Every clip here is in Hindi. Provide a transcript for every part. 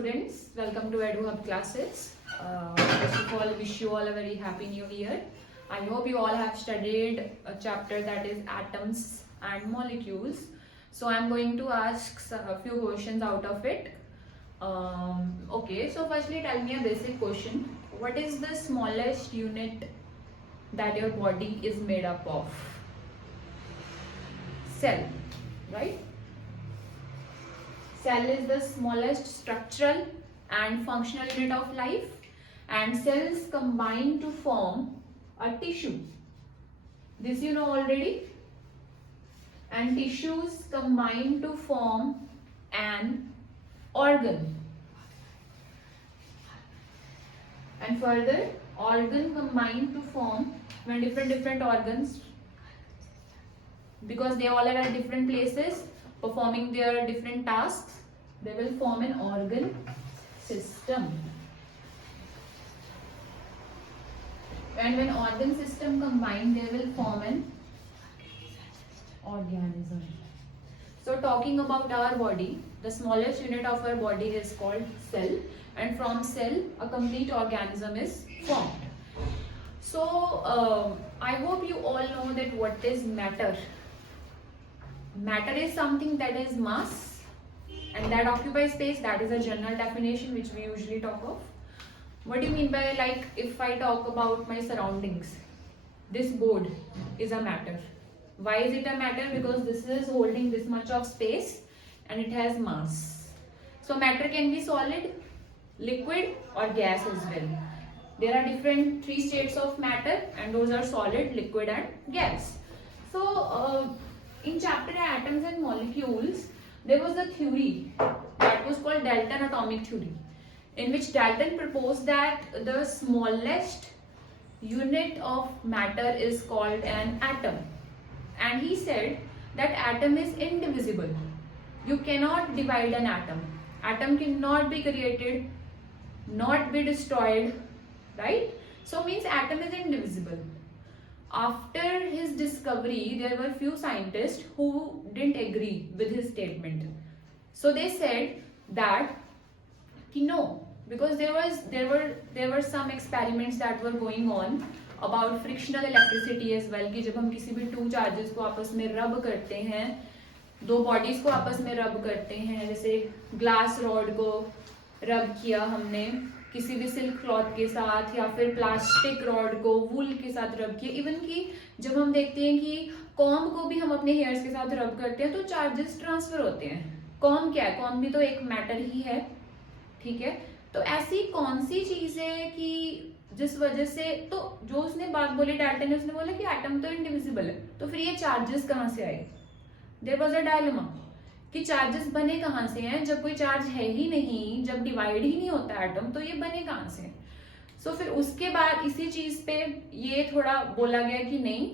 students, welcome to EduHub classes. First of all, wish you all a very happy new year. I hope you all have studied a chapter that is atoms and molecules. So I'm going to ask a few questions out of it. Okay, so firstly tell me a basic question. What is the smallest unit that your body is made up of? Cell, right? Cell is the smallest structural and functional unit of life, and cells combine to form a tissue. This you know already. And tissues combine to form an organ. And further, organ combine to form when different organs, because they all are at different places performing their different tasks, they will form an organ system. And when organ system combine, they will form an organism. So talking about our body, the smallest unit of our body is called cell, and from cell a complete organism is formed. So I hope you all know that what is matter. Matter is something that is mass and that occupies space. That is a general definition which we usually talk of. What do you mean by, like, if I talk about my surroundings, this board is a matter. Why is it a matter? Because this is holding this much of space and it has mass. So matter can be solid, liquid or gas as well. There are different three states of matter, and those are solid, liquid and gas. So in chapter atoms and molecules, there was a theory that was called Dalton atomic theory, in which Dalton proposed that the smallest unit of matter is called an atom. And he said that atom is indivisible. You cannot divide an atom. Atom cannot be created, not be destroyed, right? So means atom is indivisible. After his discovery, there were few scientists who didn't agree with his statement. So they said that no, because there were some experiments that were going on about frictional electricity as well, कि जब हम किसी भी टू चार्जेस को आपस में रब करते हैं, दो बॉडीज को आपस में रब करते हैं, जैसे ग्लास रॉड को रब किया हमने किसी भी सिल्क क्लॉथ के साथ, या फिर प्लास्टिक रॉड को वूल के साथ रब किया, इवन कि जब हम देखते हैं कि कॉम्ब को भी हम अपने हेयर्स के साथ रब करते हैं तो चार्जेस ट्रांसफर होते हैं. कॉम्ब क्या है? कॉम्ब भी तो एक मैटर ही है, ठीक है. तो ऐसी कौन सी चीज है कि जिस वजह से, तो जो उसने बात बोली डाल्टन ने, उसने बोला कि एटम तो इंडिविजिबल है, तो फिर ये चार्जेस कहाँ से आए? देयर वाज अ डायलेमा कि चार्जेस बने कहाँ से हैं जब कोई चार्ज है ही नहीं, जब डिवाइड ही नहीं होता एटम, तो ये बने कहाँ से? सो फिर उसके बाद इसी चीज पे ये थोड़ा बोला गया कि नहीं,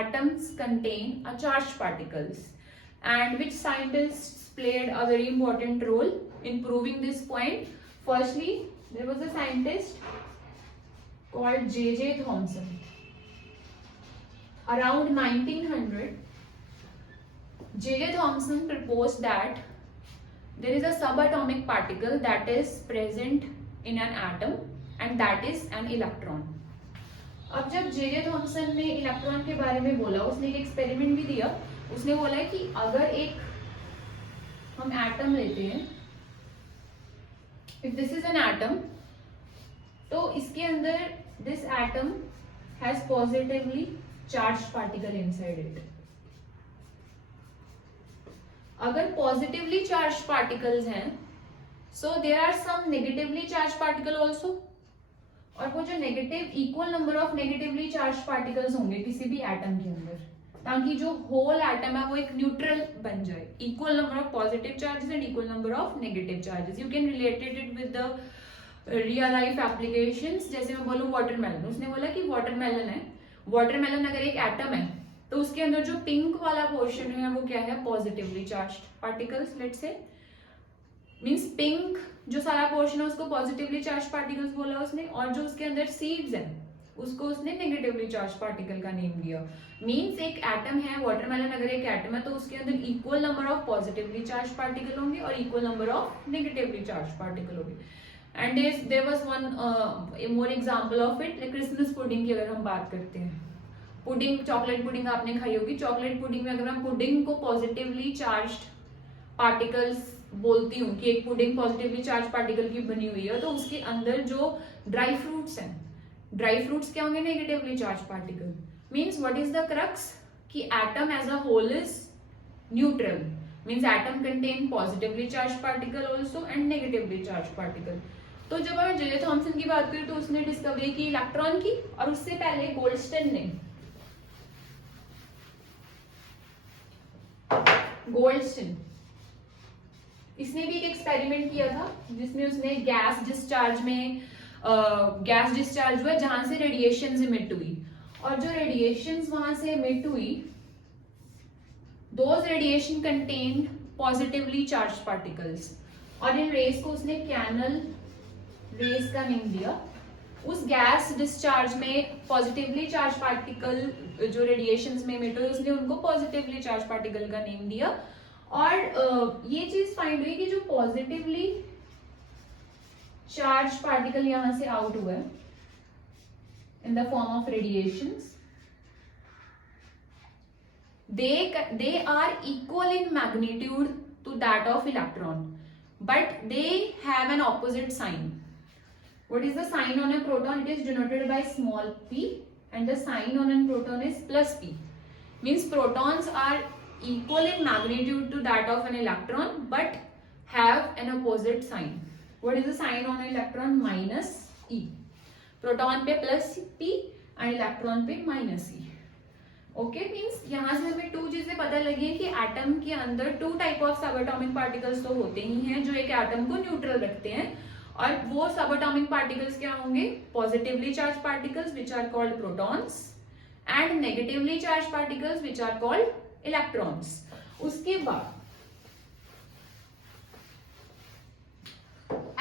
atoms contain a charge particles, and which scientists played a very important role in proving this point. Firstly there was a scientist called J.J. Thomson. Around 1900, J.J. Thomson proposed that there is a subatomic particle that is present in an atom, and that is an electron. अब जब J.J. Thomson ने इलेक्ट्रॉन के बारे में बोला, उसने एक एक्सपेरिमेंट भी दिया. उसने बोला कि अगर एक हम एटम लेते हैं, if this is an atom, तो इसके अंदर this atom has positively charge particle inside it. अगर पॉजिटिवली चार्ज पार्टिकल्स हैं, so there are some negatively charge particle also, और वो जो negative, equal number of negatively charge particles होंगे किसी भी एटम के अंदर, ताकि जो होल एटम है वो एक न्यूट्रल बन जाए. Equal number of positive charges and equal number of negative charges. You can related it with the real life applications. जैसे मैं बोलूँ वाटरमेलन, उसने बोला कि वाटरमेलन है, वाटरमेलन अगर एक एटम है तो उसके अंदर जो पिंक वाला पोर्शन है वो क्या है? Positively charged particles. Let's say means pink जो सारा पोर्शन है उसको पॉजिटिवली चार्ज पार्टिकल्स बोला उसने, और जो उसके अंदर सीड्स हैं उसको उसने नेगेटिवली चार्ज पार्टिकल का नेम दिया। मीन्स एक एटम है, वाटरमेलन अगर एक एटम है तो उसके अंदर equal number of positively charge particle होंगे और equal number of negatively charge particle होंगे। And there was one more example of it, like Christmas pudding की अगर हम बात करते हैं, पुडिंग, चॉकलेट पुडिंग आपने खाई होगी। चॉकलेट पुडिंग में अगर हम पुडिंग को पॉजिटिवली चार्ज्ड पार्टिकल्स बोलती हूँ कि एक पुडिंग पॉजिटिवली चार्ज पार्टिकल की बनी हुई है, तो उसके अंदर जो ड्राई फ्रूट्स हैं, ड्राई फ्रूट्स क्या होंगे, negatively charge particle. Means what is the crux कि atom as a whole is neutral, means atom contain positively charge particle also and negatively charge particle. तो जब हम जे थॉमसन की बात करें तो उसने डिस्कवरी की इलेक्ट्रॉन की, और उससे पहले गोल्डस्टन ने, गोल्डस्टन इसने भी एक एक्सपेरिमेंट किया था जिसमें उसने गैस डिस्चार्ज में गैस डिस्चार्ज हुआ जहां से रेडिएशन इमिट हुई, और जो रेडिएशन वहां से इमिट हुई, those radiation contained positively charge particles, और इन रेस को उसने कैनल रेस का नेम दिया। उस गैस डिस्चार्ज में पॉजिटिवली चार्ज पार्टिकल जो रेडिएशंस में इमिट हुए उसने उनको पॉजिटिवली चार्ज पार्टिकल का नेम दिया। और ये चीज फाइंड हुई कि जो पॉजिटिवली चार्ज पार्टिकल यहां से आउट हुआ है in the form of radiations, they are equal in magnitude to that of electron, but they have an opposite sign. What is the sign on a proton? It is denoted by small p, and the sign on a proton is plus p. Means protons are equal in magnitude to that of an electron, but have an opposite sign. What is the sign on an electron? Minus e. Proton पे plus p and electron पे minus e. ओके, मीन्स यहाँ से हमें टू चीजें पता लगी है कि एटम के अंदर टू टाइप ऑफ सब एटॉमिक पार्टिकल्स तो होते ही हैं जो एक एटम को न्यूट्रल रखते हैं, और वो सब एटॉमिक पार्टिकल्स क्या होंगे, positively charge particles which are called protons and negatively charge particles which are called electrons. उसके बाद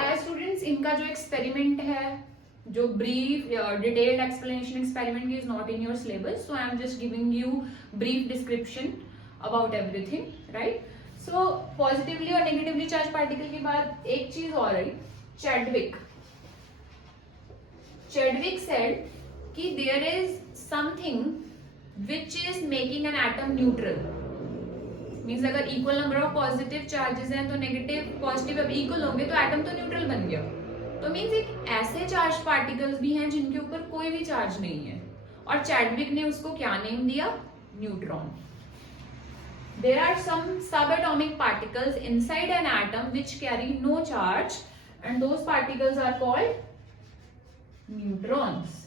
एज स्टूडेंट्स इनका जो एक्सपेरिमेंट है, जो brief detailed explanation experiment is not in your syllabus, so I am just giving you brief description about everything, right. So positively और नेगेटिवली चार्ज पार्टिकल के बाद एक चीज और आई, चैडविक सेड कि there is something which is making an atom neutral. Means अगर equal number of positive charges हैं तो नेगेटिव पॉजिटिव अब इक्वल होंगे तो एटम तो न्यूट्रल बन गया। तो मीन्स एक ऐसे चार्ज पार्टिकल्स भी हैं जिनके ऊपर कोई भी चार्ज नहीं है, और चैडविक ने उसको क्या नेम दिया, neutron. There are some subatomic particles inside an atom which carry no charge and those particles are called neutrons,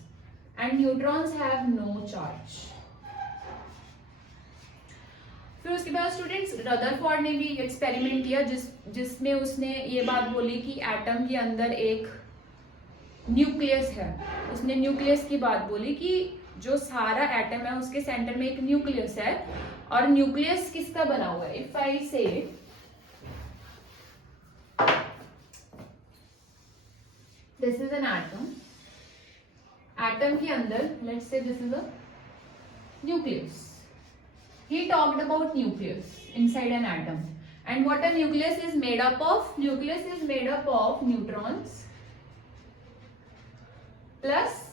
and neutrons have no charge. फिर उसके बाद स्टूडेंट्स रदरफोर्ड ने भी एक्सपेरिमेंट किया जिसमें उसने ये बात बोली कि एटम के अंदर एक न्यूक्लियस है। उसने न्यूक्लियस की बात बोली कि जो सारा एटम है उसके सेंटर में एक न्यूक्लियस है, और न्यूक्लियस किसका बना हुआ है, इफ आई से दिस इज एन एटम के अंदर let's say this is a nucleus. He talked about nucleus inside an atom, and what a nucleus is made up of? Nucleus is made up of neutrons plus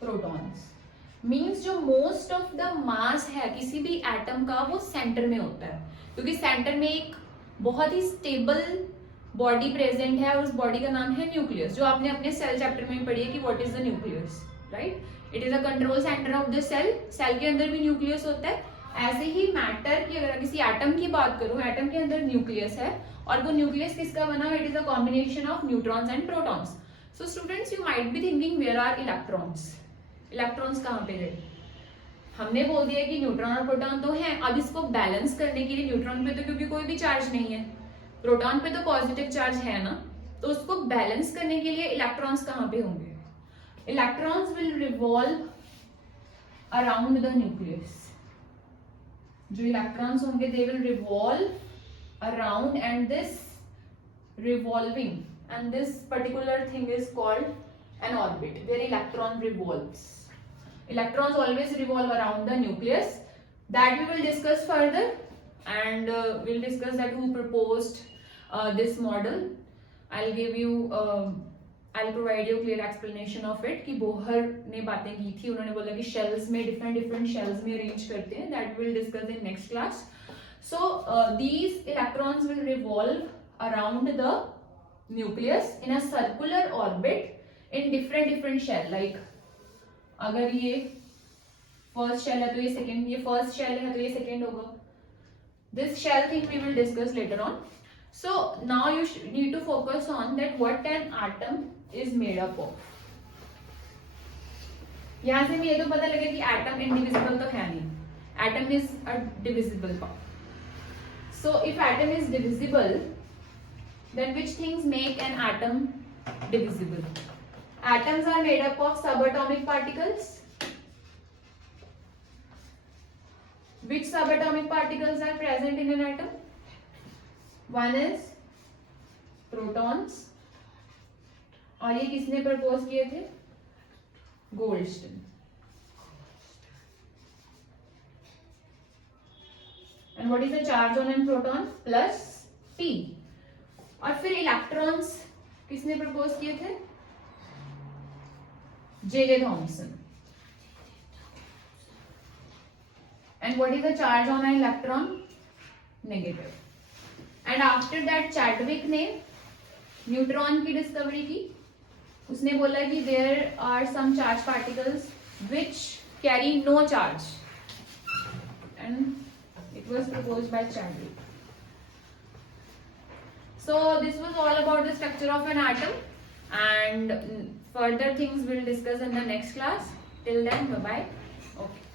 protons. Means जो most of the mass है किसी भी एटम का वो सेंटर में होता है, क्योंकि सेंटर में एक बहुत ही स्टेबल बॉडी प्रेजेंट है और उस बॉडी का नाम है न्यूक्लियस, जो आपने अपने सेल चैप्टर में पढ़ी है कि what is the nucleus, right. It is a control centre of the cell. Cell के अंदर भी न्यूक्लियस होता है। ऐसे ही मैटर की अगर किसी एटम की बात करूं, एटम के अंदर न्यूक्लियस है, और वो न्यूक्लियस किसका बना? It is a combination of neutrons and protons. So students you might be thinking where are electrons, electrons कहाँ पे गए? हमने बोल दिया कि न्यूट्रॉन और प्रोटॉन तो हैं। अब इसको बैलेंस करने के लिए न्यूट्रॉन पे तो क्योंकि कोई भी चार्ज नहीं है, प्रोटॉन पे तो पॉजिटिव चार्ज है ना, तो उसको बैलेंस करने के लिए इलेक्ट्रॉन्स कहाँ पे होंगे? Electrons will revolve around the nucleus. जो इलेक्ट्रॉन्स होंगे they will revolve around, and this revolving and this particular thing is called an orbit where electron revolves. Electrons always revolve around the nucleus. That we will discuss further, and we'll discuss that who proposed this model. I'll give you I'll provide you clear explanation of it कि बोहर ने बातें की थी, उन्होंने बोला कि shells में different shells में arrange करते हैं. That we'll discuss in next class. So these electrons will revolve around the nucleus in a circular orbit in different shell. Like अगर ये first shell है तो ये second, ये first shell है तो ये second होगा. This shell thing we will discuss later on. So now you need to focus on that what an atom is made up of. यहाँ से भी ये तो पता लगे कि atom indivisible तो है नहीं. Atom is a divisible part. So if atom is divisible, then which things make an atom divisible? Atoms are made up of subatomic particles. Which subatomic particles are present in an atom? One is protons. और ये किसने प्रपोज किए थे? गोल्डस्टन. And what is the charge on a proton? Plus p. और फिर इलेक्ट्रॉन्स किसने प्रपोज किए थे? J.J. Thomson. And what is the charge on an electron? Negative. And after that Chadwick ने न्यूट्रॉन की डिस्कवरी की. उसने बोला कि there are some charged particles which carry no charge, and it was proposed by Chadwick. So this was all about the structure of an atom, and further things we'll discuss in the next class. Till then, bye bye. Okay.